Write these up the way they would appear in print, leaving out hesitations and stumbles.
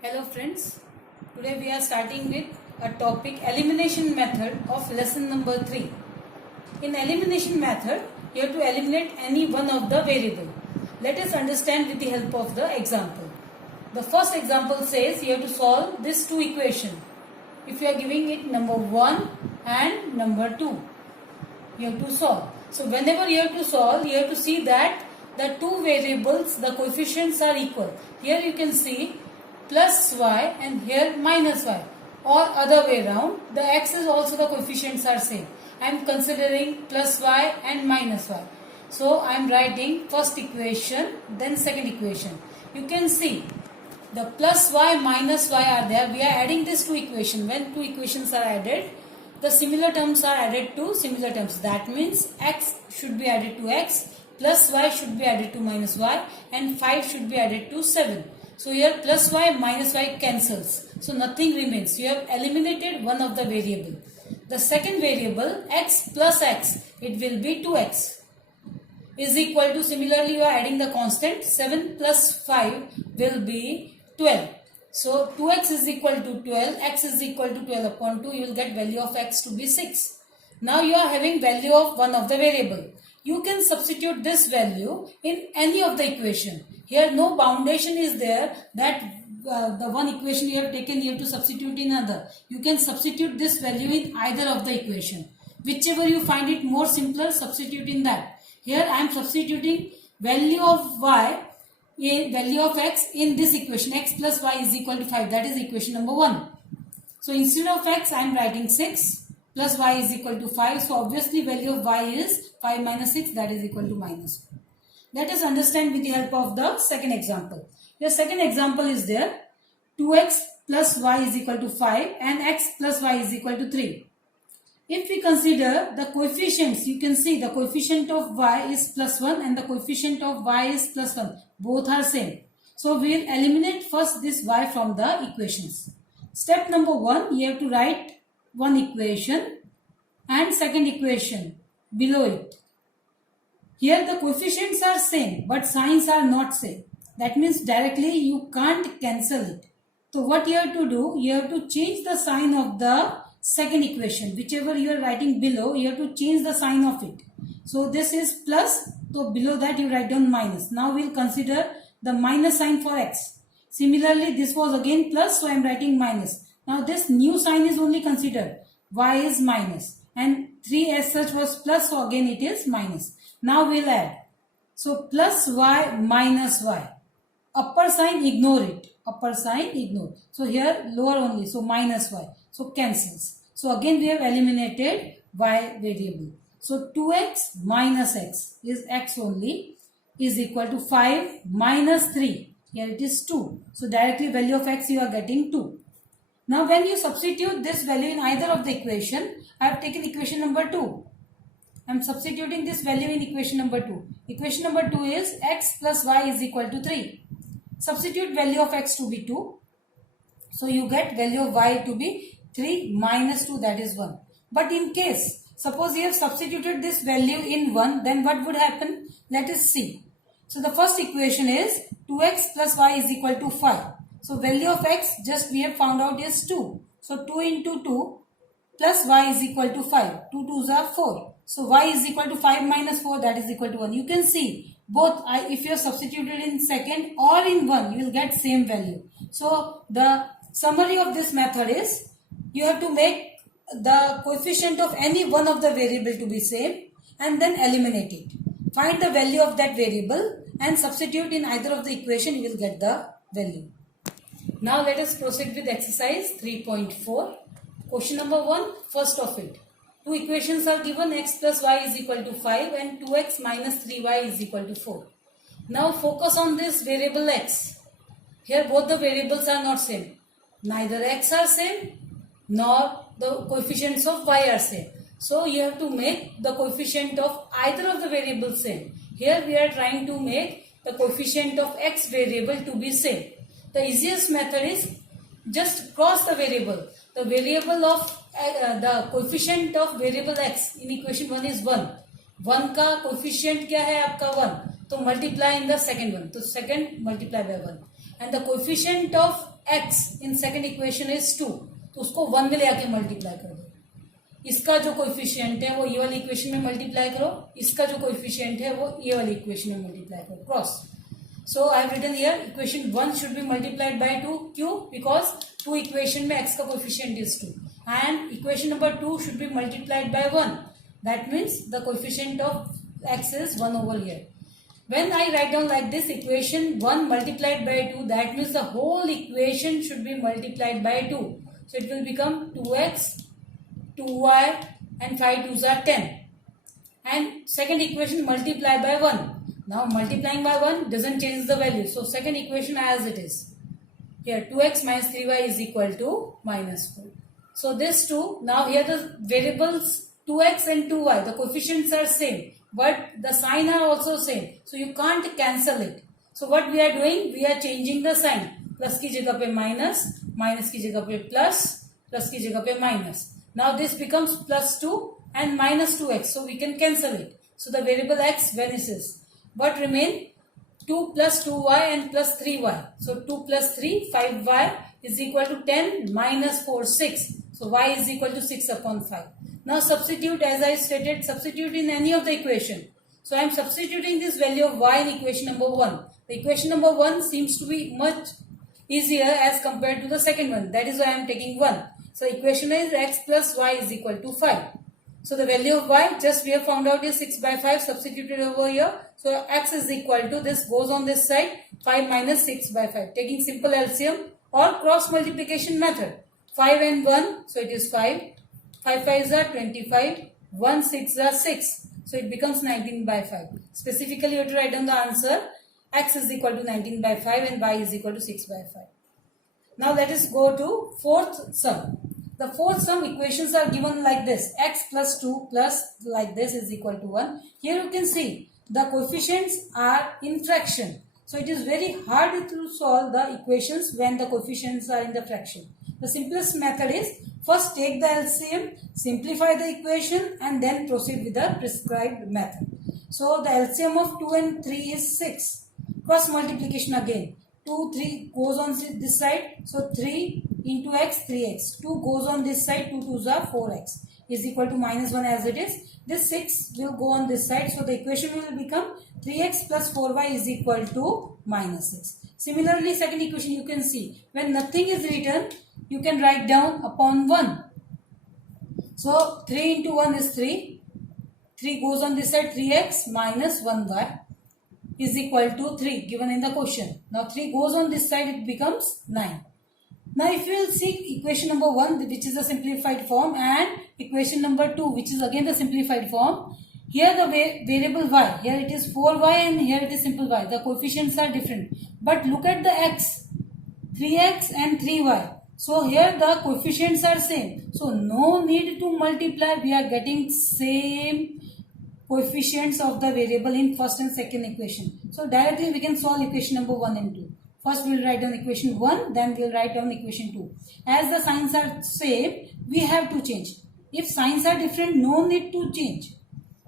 Hello friends, today we are starting with a topic elimination method of lesson number 3. In elimination method, you have to eliminate any one of the variable. Let us understand with the help of the example. The first example says you have to solve this two equation. If you are giving it number 1 and number 2, you have to solve. So whenever you have to solve, you have to see that the two variables, the coefficients are equal. Here you can see plus y and here minus y, or other way around, the x is also the coefficients are same. I am considering plus y and minus y. So I am writing first equation, then second equation. You can see the plus y minus y are there. We are adding these two equations. When two equations are added, the similar terms are added to similar terms. That means x should be added to x, plus y should be added to minus y, and 5 should be added to 7. So here plus y minus y cancels. So nothing remains. You have eliminated one of the variable. The second variable x plus x, it will be 2x is equal to, similarly you are adding the constant, 7 plus 5 will be 12. So 2x is equal to 12, x is equal to 12 upon 2, you will get value of x to be 6. Now you are having value of one of the variable. You can substitute this value in any of the equation. Here no foundation is there that the one equation you have taken you have to substitute in another. You can substitute this value in either of the equation. Whichever you find it more simpler, substitute in that. Here I am substituting value of y in value of x in this equation. X plus y is equal to 5. That is equation number 1. So instead of x I am writing 6 plus y is equal to 5. So obviously value of y is 5 minus 6, that is equal to minus 1. Let us understand with the help of the second example. Your second example is there. 2x plus y is equal to 5 and x plus y is equal to 3. If we consider the coefficients, you can see the coefficient of y is plus 1 and the coefficient of y is plus 1. Both are same. So we will eliminate first this y from the equations. Step number 1, you have to write one equation and second equation below it. Here the coefficients are same but signs are not same. That means directly you can't cancel it. So what you have to do, you have to change the sign of the second equation. Whichever you are writing below, you have to change the sign of it. So this is plus, so below that you write down minus. Now we will consider the minus sign for x. Similarly this was again plus, so I am writing minus. Now this new sign is only considered. Y is minus and 3 as such was plus, so again it is minus. Now we will add. So plus y minus y. Upper sign ignore it. Upper sign ignore. So here lower only. So minus y. So cancels. So again we have eliminated y variable. So 2x minus x is x only is equal to 5 minus 3. Here it is 2. So directly value of x you are getting 2. Now when you substitute this value in either of the equation, I have taken equation number 2. I am substituting this value in equation number 2. Equation number 2 is x plus y is equal to 3. Substitute value of x to be 2. So you get value of y to be 3 minus 2, that is 1. But in case, suppose you have substituted this value in 1, then what would happen? Let us see. So the first equation is 2x plus y is equal to 5. So value of x just we have found out is 2. So 2 into 2 plus y is equal to 5. 2 2s are 4. So y is equal to 5 minus 4, that is equal to 1. You can see both, if you have substituted in second or in 1, you will get same value. So the summary of this method is, you have to make the coefficient of any one of the variable to be same and then eliminate it. Find the value of that variable and substitute in either of the equation, you will get the value. Now let us proceed with exercise 3.4. Question number 1, first of it. Two equations are given, x plus y is equal to 5 and 2x minus 3y is equal to 4. Now focus on this variable x. Here both the variables are not same. Neither x are same nor the coefficients of y are same. So you have to make the coefficient of either of the variables same. Here we are trying to make the coefficient of x variable to be same. The easiest method is just cross the variable. The variable of the coefficient of variable x in equation 1 is 1. 1 का coefficient क्या है आपका 1. तो multiply in the second one. तो second multiply by 1. and the coefficient of x in second equation is 2, तो उसको 1 में ले आके मल्टीप्लाई कर दो. इसका जो कोएफिशिएंट है वो ये वाली इक्वेशन में मल्टीप्लाई करो, इसका जो कोएफिशिएंट है वो ये वाली इक्वेशन में मल्टीप्लाई करो, cross. So I have written here equation 1 should be multiplied by 2. Q? Because 2 equation में x का coefficient is 2 and equation number 2 should be multiplied by 1. That means the coefficient of x is 1 over here. When I write down like this, equation 1 multiplied by 2, that means the whole equation should be multiplied by 2. So it will become 2x, 2y and 5 2s are 10. And second equation multiplied by 1. Now multiplying by 1 doesn't change the value. So second equation as it is. Here 2x minus 3y is equal to minus 4. So this 2, now here the variables 2x and 2y, the coefficients are same. But the sign are also same. So you can't cancel it. So what we are doing? We are changing the sign. Plus की जगह पे minus, minus की जगह पे plus, plus की जगह पे minus. Now this becomes plus 2 and minus 2x. So we can cancel it. So the variable x vanishes. What remain? 2 plus 2y and plus 3y. So 2 plus 3, 5y is equal to 10 minus 4, 6. So y is equal to 6 upon 5. Now substitute, as I stated, substitute in any of the equation. So I am substituting this value of y in equation number 1. The equation number 1 seems to be much easier as compared to the second one. That is why I am taking 1. So equation is x plus y is equal to 5. So the value of y, just we have found out, is 6 by 5, substituted over here. So x is equal to, this goes on this side, 5 minus 6 by 5. Taking simple LCM or cross multiplication method. 5 and 1, so it is 5. 5 5s are 25. 1 6 are 6. So it becomes 19 by 5. Specifically you have to write down the answer. X is equal to 19 by 5 and y is equal to 6 by 5. Now let us go to fourth sum. The fourth sum equations are given like this. X plus 2 plus like this is equal to 1. Here you can see the coefficients are in fraction. So it is very hard to solve the equations when the coefficients are in the fraction. The simplest method is first take the LCM, simplify the equation and then proceed with the prescribed method. So the LCM of 2 and 3 is 6. Cross multiplication again. 2, 3 goes on this side. So 3 into x, 3x. 2 goes on this side, 2 2s are 4x is equal to minus 1 as it is. This 6 will go on this side. So the equation will become 3x plus 4y is equal to minus 6. Similarly, second equation you can see. When nothing is written, you can write down upon 1. So 3 into 1 is 3. 3 goes on this side, 3x minus 1y is equal to 3 given in the question. Now 3 goes on this side, it becomes 9. Now if you will see equation number 1, which is the simplified form, and equation number 2, which is again the simplified form, here the variable y, here it is 4y and here it is simple y. The coefficients are different. But look at the x, 3x and 3y. So here the coefficients are same. So no need to multiply. We are getting same coefficients of the variable in first and second equation. So directly we can solve equation number 1 and 2. First we will write down equation 1, then we will write down equation 2. As the signs are same, we have to change. If signs are different, no need to change.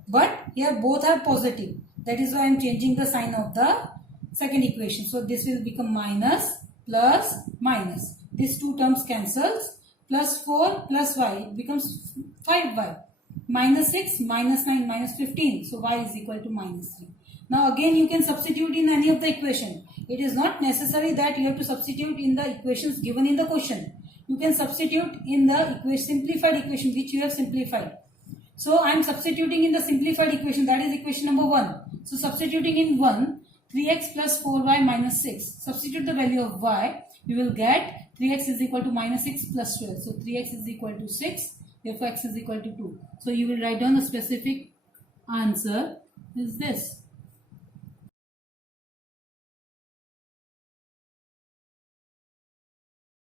But here both are positive. That is why I am changing the sign of the second equation. So this will become minus plus minus. These two terms cancels. Plus 4 plus y, it becomes 5y. Minus 6 minus 9 minus 15. So y is equal to minus 3. Now again you can substitute in any of the equation. It is not necessary that you have to substitute in the equations given in the question. You can substitute in the simplified equation which you have simplified. So I am substituting in the simplified equation, that is equation number 1. So substituting in 1, 3x plus 4y minus 6. Substitute the value of y. You will get 3x is equal to minus 6 plus 12. So 3x is equal to 6. Therefore x is equal to 2. So you will write down the specific answer is this.